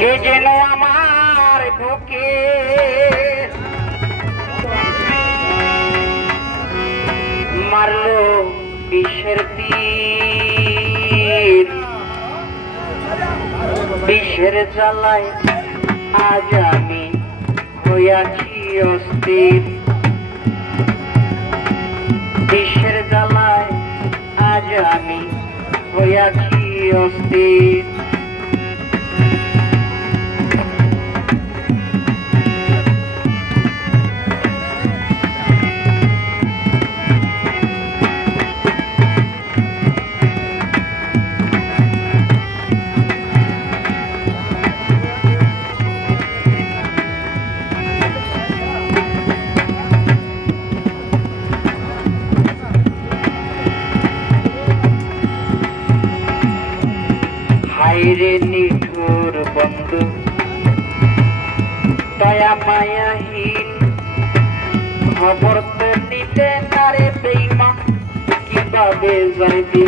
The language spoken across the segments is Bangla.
কে যেন আমার বুকে মারলো বিষের তীর, বিষের জ্বালায় আজ আমি হইয়াছি অস্থির, বিষের জ্বালায় আজ আমি হইয়াছি অস্থির। হায়রে নিঠুর বন্ধু দয়া মায়াহীন, খবর তো নিতে নারে বেঈমান কিভাবে যাইবি।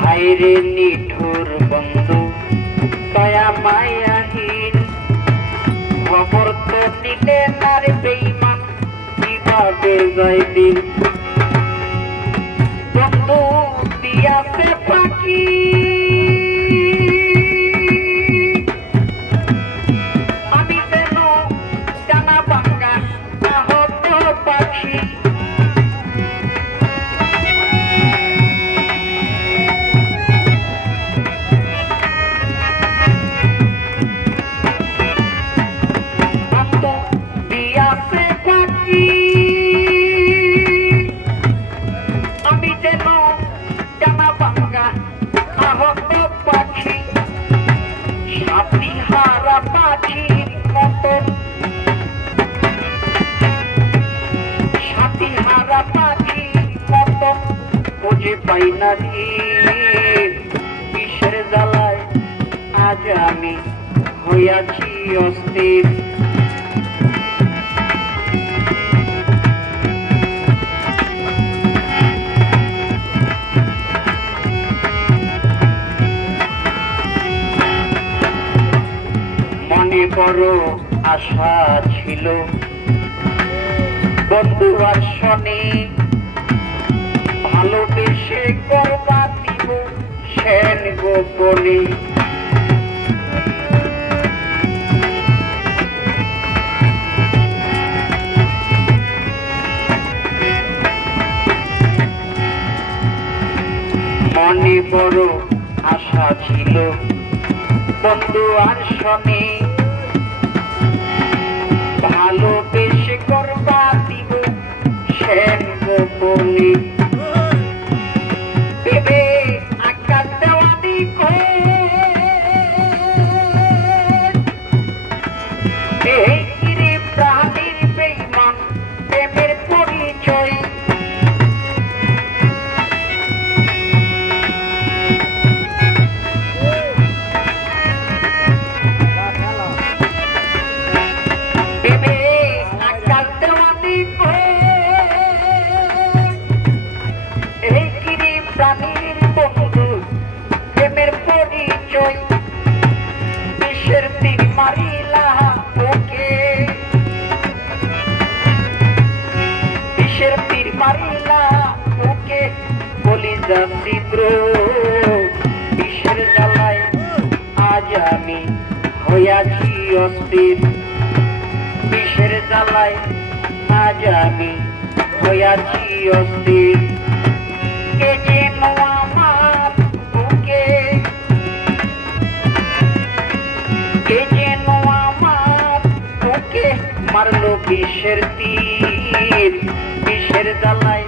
হায়রে নিঠুর বন্ধু দয়া মায়াহীন, খবর তো নিলে নারে বেঈমান কিভাবে যাইবি। বন্ধু দিয়াছে পাখি আমি যেন ডানা ভাঙ্গা আহত পাখি। আমি যেন ডানা ভাঙ্গা আহত পাখি, সাথী হারা পাখির মতন, সাথী হারা পাখির মতন খুঁজে পাই না ধীর। বিষের জ্বালায় আজ আমি হইয়াছি অস্থির। মনে বড় আশা ছিল বন্ধু আর শনি, ভালোবেসে করবা দিব সেন গোপনে। মনে বড় আশা ছিল বন্ধু আর শনি, ভালোবেসে করবা দিব সেন গোপনে। ভেবে আকাশ দেওয়ানি এই কিরে প্রাণীর বেঈমান প্রেমের পরিচয়। প্রাণীর বন্ধু প্রেমের পরিচয়, বিষের তীর মারিলা ওকে, বিষের তীর মারিলা ওকে কলিজা ছিদ্র। বিষের জ্বালায় আজ আমি হইয়াছি অস্থির, বিষের জ্বালায় আজ আমি হইয়াছি অস্থির। কে যেন আমার বুকে, কে যেন আমার বুকে মারলো বিষের তীর, বিষের জ্বালায়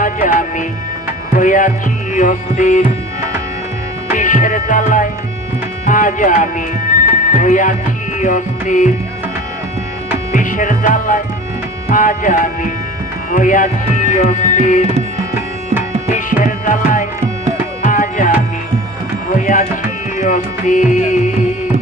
আজ আমি হইয়াছি অস্থির, বিষের জ্বালায় আজ আমি হইয়াছি অস্থির, বিষের জ্বালায় আজ আমি হইয়াছি অস্থির, বিষের জ্বালায় আজ আমি হইয়াছি অস্থির।